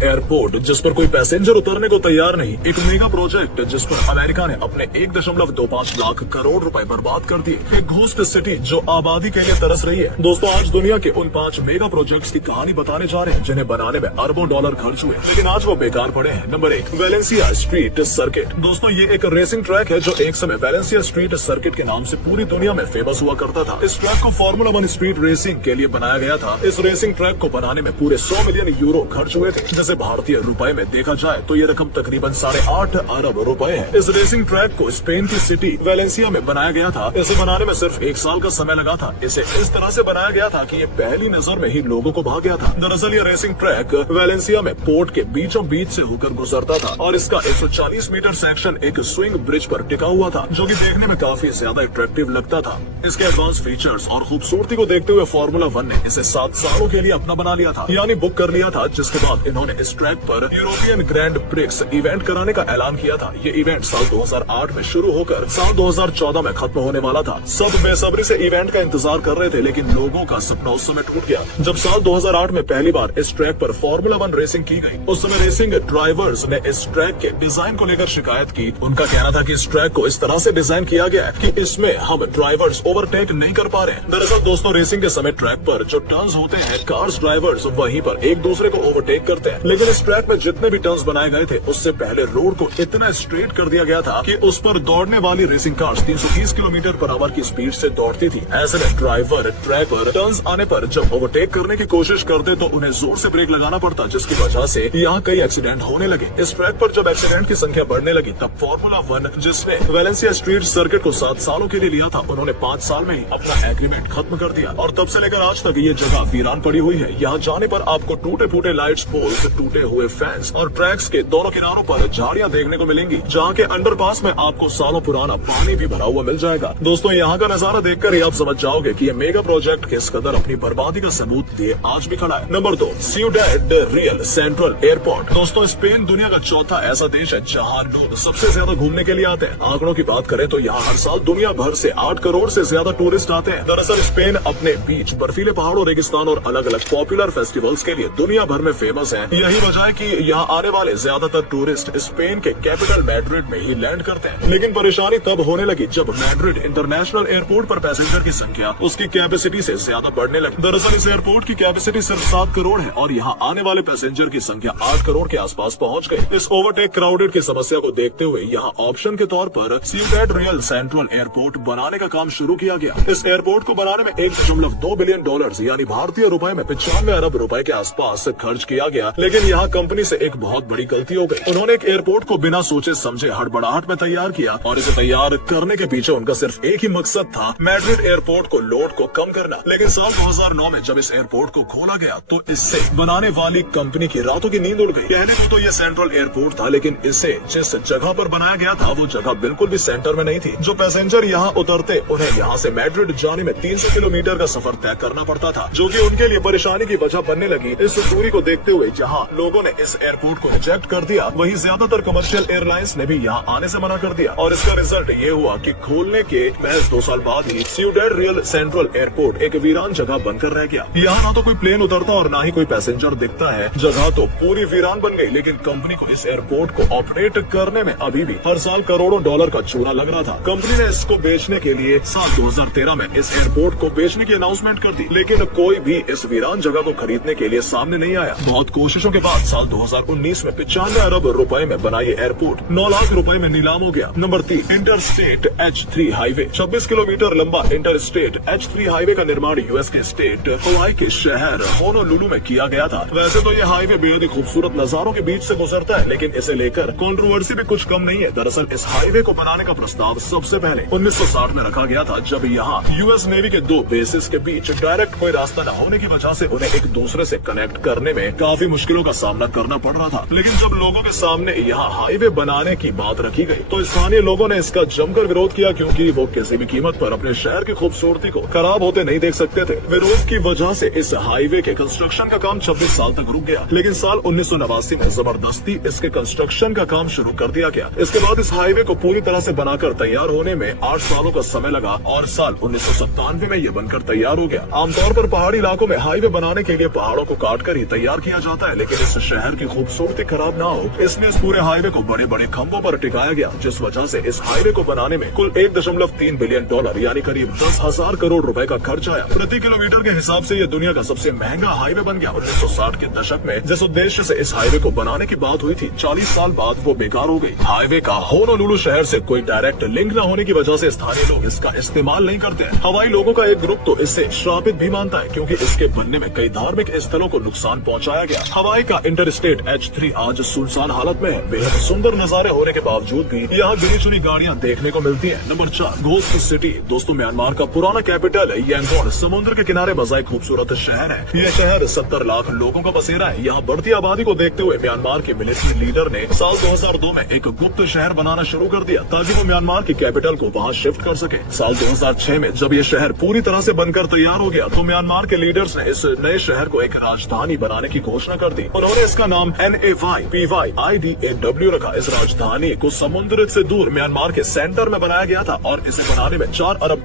Airport जिस पर कोई पैसेंजर उतरने को तैयार नहीं, एक मेगा प्रोजेक्ट जिस पर अमेरिका ने अपने 1.25 लाख करोड़ रुपए बर्बाद कर दिए, एक घोस्ट सिटी जो आबादी के लिए तरस रही है। दोस्तों, आज दुनिया के उन 5 मेगा प्रोजेक्ट्स की कहानी बताने जा रहे हैं जिन्हें बनाने में अरबों डॉलर खर्च हुए, लेकिन आज वो बेकार पड़े हैं। Number 1, Valencia street circuit. दोस्तों, ये एक रेसिंग ट्रैक है जो एक समय वेलेंसिया स्ट्रीट सर्किट के नाम से पूरी दुनिया में फेमस हुआ करता था। इस ट्रैक को फार्मूला 1 स्ट्रीट रेसिंग के लिए बनाया गया था। इस रेसिंग ट्रैक को बनाने में पूरे 100 मिलियन यूरो खर्च हुए थे, जैसे भारतीय रुपए में देखा जाए तो ये रकम तकरीबन 8.5 अरब रुपए है। इस रेसिंग ट्रैक को स्पेन की सिटी वेलेंसिया में बनाया गया था। इसे बनाने में सिर्फ 1 साल का समय लगा था। इसे इस तरह से बनाया गया था कि ये पहली नजर में ही लोगों को भा गया था। दरअसल ये रेसिंग ट्रैक वेलेंसिया में पोर्ट के बीचों बीच से होकर गुजरता था और इसका 140 मीटर सेक्शन एक स्विंग ब्रिज पर टिका हुआ था, जो कि देखने में काफी ज्यादा अट्रैक्टिव लगता था। इसके एडवांस फीचर्स और खूबसूरती को देखते हुए फार्मूला 1 ने इसे 7 सालों के लिए अपना बना लिया था, यानी बुक कर लिया था। जिसके बाद इन्होंने इस ट्रैक पर यूरोपियन ग्रैंड प्रिक्स इवेंट कराने का ऐलान किया था। ये इवेंट साल 2008 में शुरू होकर साल 2014 में खत्म होने वाला था। सब बेसब्री से इवेंट का इंतजार कर रहे थे, लेकिन लोगों का सपना उस समय टूट गया जब साल 2008 में पहली बार इस ट्रैक पर फार्मूला 1 रेसिंग की गई। उस समय रेसिंग ड्राइवर्स ने इस ट्रैक के डिजाइन को लेकर शिकायत की। उनका कहना था कि इस ट्रैक को इस तरह से डिजाइन किया गया है कि इसमें हम ड्राइवर्स ओवरटेक नहीं कर पा रहे। दरअसल दोस्तों, रेसिंग के समय ट्रैक पर जो टर्न्स होते हैं, कार्स ड्राइवर्स वहीं पर एक दूसरे को ओवरटेक करते हैं, लेकिन इस ट्रैक में जितने भी टर्न्स बनाए गए थे उससे पहले रोड को इतना स्ट्रेट कर दिया गया था कि उस पर दौड़ने वाली racing cars 330 kilometre per hour की स्पीड से दौड़ती थी। ऐसे में ड्राइवर ट्रैक पर टर्न्स आने पर जब ओवरटेक करने की कोशिश करते तो उन्हें जोर से ब्रेक लगाना पड़ता, जिसकी वजह से यहाँ कई एक्सीडेंट होने लगे। इस ट्रैक पर जब एक्सीडेंट की संख्या बढ़ने लगी तब फार्मूला 1, जिसने वेलेंसिया स्ट्रीट सर्किट को 7 सालों के लिए लिया था, उन्होंने 5 साल में ही अपना एग्रीमेंट खत्म कर दिया और तब से लेकर आज तक ये जगह वीरान पड़ी हुई है। यहाँ जाने पर आपको टूटे फूटे लाइट्स पोल्स, टूटे हुए फैंस और ट्रैक्स के दोनों किनारों पर झाड़ियाँ देखने को मिलेंगी, जहाँ के अंडरपास में आपको सालों पुराना पानी भी भरा हुआ मिल जाएगा। दोस्तों, यहाँ का नजारा देखकर ही आप समझ जाओगे कि ये मेगा प्रोजेक्ट किस कदर अपनी बर्बादी का सबूत दिए आज भी खड़ा है। Number 2, Ciudad Real central airport. दोस्तों, स्पेन दुनिया का चौथा ऐसा देश है जहाँ लोग सबसे ज्यादा घूमने के लिए आते हैं। आंकड़ों की बात करें तो यहाँ हर साल दुनिया भर से 8 करोड़ से ज्यादा टूरिस्ट आते हैं। दरअसल स्पेन अपने बीच, बर्फीले पहाड़ों, रेगिस्तान और अलग अलग पॉपुलर फेस्टिवल्स के लिए दुनिया भर में फेमस है। यही वजह है कि यहाँ आने वाले ज्यादातर टूरिस्ट स्पेन के कैपिटल मैड्रिड में ही लैंड करते हैं। लेकिन परेशानी तब होने लगी जब मैड्रिड इंटरनेशनल एयरपोर्ट पर पैसेंजर की संख्या उसकी कैपेसिटी से ज्यादा बढ़ने लगी। दरअसल इस एयरपोर्ट की कैपेसिटी सिर्फ 7 करोड़ है और यहाँ आने वाले पैसेंजर की संख्या 8 करोड़ के आसपास पहुँच गई। इस ओवरटेक क्राउडेड की समस्या को देखते हुए यहाँ ऑप्शन के तौर पर सिउडेड रियल सेंट्रल एयरपोर्ट बनाने का काम शुरू किया गया। इस एयरपोर्ट को बनाने में $1.2 बिलियन यानी भारतीय रुपए में 95 अरब रुपए के आसपास खर्च किया गया। लेकिन यहाँ कंपनी से एक बहुत बड़ी गलती हो गई। उन्होंने एक एयरपोर्ट को बिना सोचे समझे हड़बड़ाहट में तैयार किया और इसे तैयार करने के पीछे उनका सिर्फ एक ही मकसद था, मैड्रिड एयरपोर्ट को लोड को कम करना। लेकिन साल 2009 में जब इस एयरपोर्ट को खोला गया तो इससे बनाने वाली कंपनी की रातों की नींद उड़ गई। कहने को तो ये सेंट्रल एयरपोर्ट था, लेकिन इसे जिस जगह पर बनाया गया था वो जगह बिल्कुल भी सेंटर में नहीं थी। जो पैसेंजर यहाँ उतरते उन्हें यहाँ से मैड्रिड जाने में 300 किलोमीटर का सफर तय करना पड़ता था, जो कि उनके लिए परेशानी की वजह बनने लगी। इस दूरी को देखते हुए जहाँ लोगों ने इस एयरपोर्ट को रिजेक्ट कर दिया, वहीं ज्यादातर कमर्शियल एयरलाइंस ने भी यहाँ आने से मना कर दिया और इसका रिजल्ट ये हुआ कि खोलने के महज 2 साल बाद ही सिउडेड रियल सेंट्रल एयरपोर्ट एक वीरान जगह बनकर रह गया। यहाँ ना तो कोई प्लेन उतरता और ना ही कोई पैसेंजर दिखता है। जगह तो पूरी वीरान बन गई, लेकिन कंपनी को इस एयरपोर्ट को ऑपरेट करने में अभी भी हर साल करोड़ों डॉलर का चूना लग रहा था। कंपनी ने इसको बेचने के लिए साल 2013 में इस एयरपोर्ट को बेचने की अनाउंसमेंट कर दी, लेकिन कोई भी इस वीरान जगह को खरीदने के लिए सामने नहीं आया। बहुत कोशिशों के बाद साल 2019 में 95 अरब रुपए में बना ये एयरपोर्ट 9 लाख रुपए में नीलाम हो गया। Number 3, interstate H3 highway. 26 kilometre लंबा इंटरस्टेट H3 हाईवे का निर्माण यूएस के स्टेट हवाई के शहर होनोलुलु में किया गया था। वैसे तो ये हाईवे बेहद ही खूबसूरत नजारों के बीच से गुजरता है, लेकिन इसे लेकर कंट्रोवर्सी भी कुछ कम नहीं है। दरअसल इस हाईवे को बनाने का प्रस्ताव सबसे पहले 1960 में रखा गया था, जब यहाँ यूएस नेवी के 2 बेसिस के बीच डायरेक्ट कोई रास्ता न होने की वजह से उन्हें एक दूसरे से कनेक्ट करने में काफी मुश्किलों का सामना करना पड़ रहा था। लेकिन जब लोगों के सामने यहाँ हाईवे बनाने की बात रखी गई तो स्थानीय लोगों ने इसका जमकर विरोध किया, क्योंकि वो किसी भी कीमत पर अपने शहर की खूबसूरती को खराब होते नहीं देख सकते थे। विरोध की वजह से इस हाईवे के कंस्ट्रक्शन का काम 26 साल तक रुक गया, लेकिन साल 1989 में जबरदस्ती इसके कंस्ट्रक्शन का काम शुरू कर दिया गया। इसके बाद इस हाईवे को पूरी तरह से बनाकर तैयार होने में 8 सालों का समय लगा और साल 1997 में ये बनकर तैयार हो गया। आमतौर पर पहाड़ी इलाकों में हाईवे बनाने के लिए पहाड़ों को काटकर ही तैयार किया जाता है, लेकिन इस शहर की खूबसूरती खराब ना हो इसलिए इस पूरे हाईवे को बड़े बड़े खंभों पर टिकाया गया, जिस वजह से इस हाईवे को बनाने में कुल $1.3 बिलियन यानी करीब 10,000 करोड़ रुपए का खर्च आया। प्रति किलोमीटर के हिसाब से ये दुनिया का सबसे महंगा हाईवे बन गया। 1960 के दशक में जिस उद्देश्य से इस हाईवे को बनाने की बात हुई थी, 40 साल बाद वो बेकार हो गई। हाईवे का होनोलुलु शहर से कोई डायरेक्ट लिंक न होने की वजह से स्थानीय लोग इसका इस्तेमाल नहीं करते हैं। हवाई लोगों का एक ग्रुप तो इसे श्रापित भी मानता है, क्योंकि इसके बनने में कई धार्मिक स्थलों को नुकसान पहुंचाया गया। हवाई का इंटरस्टेट H3 आज सुनसान हालत में है। बेहद सुंदर नजारे होने के बावजूद भी यहाँ गिनी चुनी गाड़ियाँ देखने को मिलती है। Number 4, ghost city. दोस्तों, म्यांमार का पुराना कैपिटल यांगोन समुद्र के किनारे बसा एक खूबसूरत शहर है। यह शहर 70 लाख लोगों का बसेरा है। यहाँ बढ़ती आबादी को देखते हुए म्यांमार के मिलिट्री लीडर ने साल 2002 में एक गुप्त शहर बनाना शुरू कर दिया ताकि वो म्यांमार की कैपिटल को वहाँ शिफ्ट कर सके। साल 2006 में जब ये शहर पूरी तरह से बनकर तैयार हो गया तो म्यांमार के लीडर्स ने इस नए शहर को एक राजधानी बनाने की घोषणा कर दी। उन्होंने इसका नाम NAYPYIDAW रखा। इस राजधानी को समुद्र से दूर म्यांमार के सेंटर में बनाया गया था और इसे बनाने में $4 अरब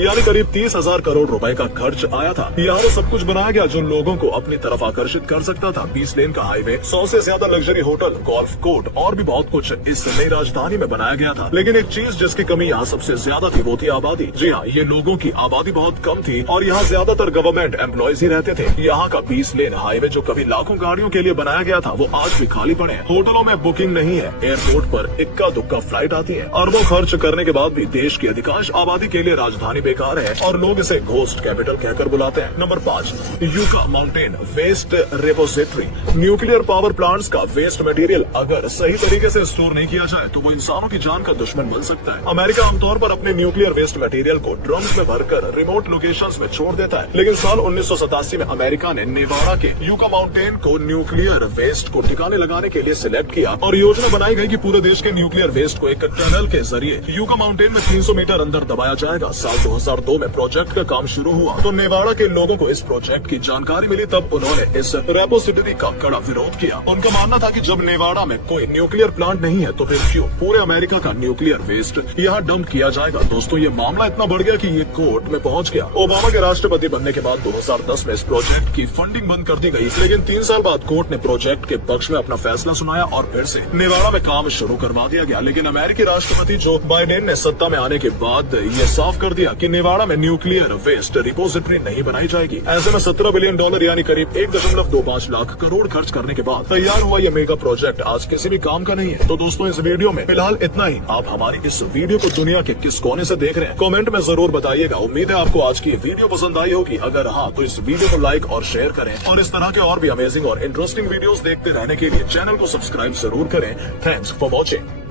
यानी करीब 30,000 करोड़ रुपए का खर्च आया था। यहाँ तो सब कुछ बनाया गया जो लोगों को अपनी तरफ आकर्षित कर सकता था। 20 लेन का हाईवे, 100 से ज्यादा लग्जरी होटल, गोल्फ कोर्ट और भी बहुत कुछ इस नई राजधानी में बनाया गया था। लेकिन एक चीज जिसकी कमी यहाँ सबसे ज्यादा थी वो थी आबादी। जी हाँ, ये लोगों की आबादी बहुत कम थी और यहाँ ज्यादातर गवर्नमेंट एम्प्लॉयज ही रहते थे। यहाँ का 20 लेन हाईवे जो कभी लाखों गाड़ियों के लिए बनाया गया था वो आज भी खाली पड़े हैं। होटलों में बुकिंग नहीं है, एयरपोर्ट पर इक्का दुक्का फ्लाइट आती है। अरबों खर्च करने के बाद भी देश की अधिकांश आबादी के लिए राजधानी बेकार है और लोग इसे घोस्ट कैपिटल कहकर बुलाते हैं। Number 5, Yucca mountain waste repository. Nuclear power plants का वेस्ट मटेरियल अगर सही तरीके से स्टोर नहीं किया जाए तो वो इंसानों की जान का दुश्मन बन सकता है। अमेरिका आमतौर पर अपने न्यूक्लियर वेस्ट मटेरियल को ड्रम्स में भरकर रिमोट लोकेशंस में छोड़ देता है, लेकिन साल 1987 में अमेरिका ने नेवाडा के यूका माउंटेन को न्यूक्लियर वेस्ट को ठिकाने लगाने के लिए सिलेक्ट किया और योजना बनाई गई कि पूरे देश के न्यूक्लियर वेस्ट को एक टनल के जरिए यूका माउंटेन में 300 मीटर अंदर दबाया जाएगा। साल 2002 में प्रोजेक्ट का काम शुरू हुआ तो नेवाडा के लोगों को इस प्रोजेक्ट की जानकारी मिली, तब उन्होंने इस रेपोसिटरी का कड़ा विरोध किया। उनका मानना था कि जब नेवाडा में कोई न्यूक्लियर प्लांट नहीं है तो फिर क्यों पूरे अमेरिका का न्यूक्लियर वेस्ट यहाँ डंप किया जाएगा। दोस्तों, ये मामला इतना बढ़ गया कि ये कोर्ट में पहुंच गया। ओबामा के राष्ट्रपति बनने के बाद 2010 में इस प्रोजेक्ट की फंडिंग बंद कर दी गई, लेकिन 3 साल बाद कोर्ट ने प्रोजेक्ट के पक्ष में अपना फैसला सुनाया और फिर से नेवाडा में काम शुरू करवा दिया गया। लेकिन अमेरिकी राष्ट्रपति जो बाइडेन ने सत्ता में आने के बाद ये साफ कर दिया कि नेवाडा में न्यूक्लियर वेस्ट रिपोजिटरी नहीं बनाई जाएगी। ऐसे में $17 बिलियन यानी करीब 1.25 लाख करोड़ खर्च करने के बाद तैयार हुआ ये मेगा प्रोजेक्ट आज किसी भी काम का नहीं है। तो दोस्तों, इस वीडियो में फिलहाल इतना ही। आप हमारी इस वीडियो को दुनिया के किस कोने से देख रहे हैं कमेंट में जरूर बताइएगा। उम्मीद है आपको आज की वीडियो पसंद आई होगी। अगर हाँ तो इस वीडियो को लाइक और शेयर करें और इस तरह के और भी अमेजिंग और इंटरेस्टिंग वीडियोस देखते रहने के लिए चैनल को सब्सक्राइब जरूर करें। Thanks for watching.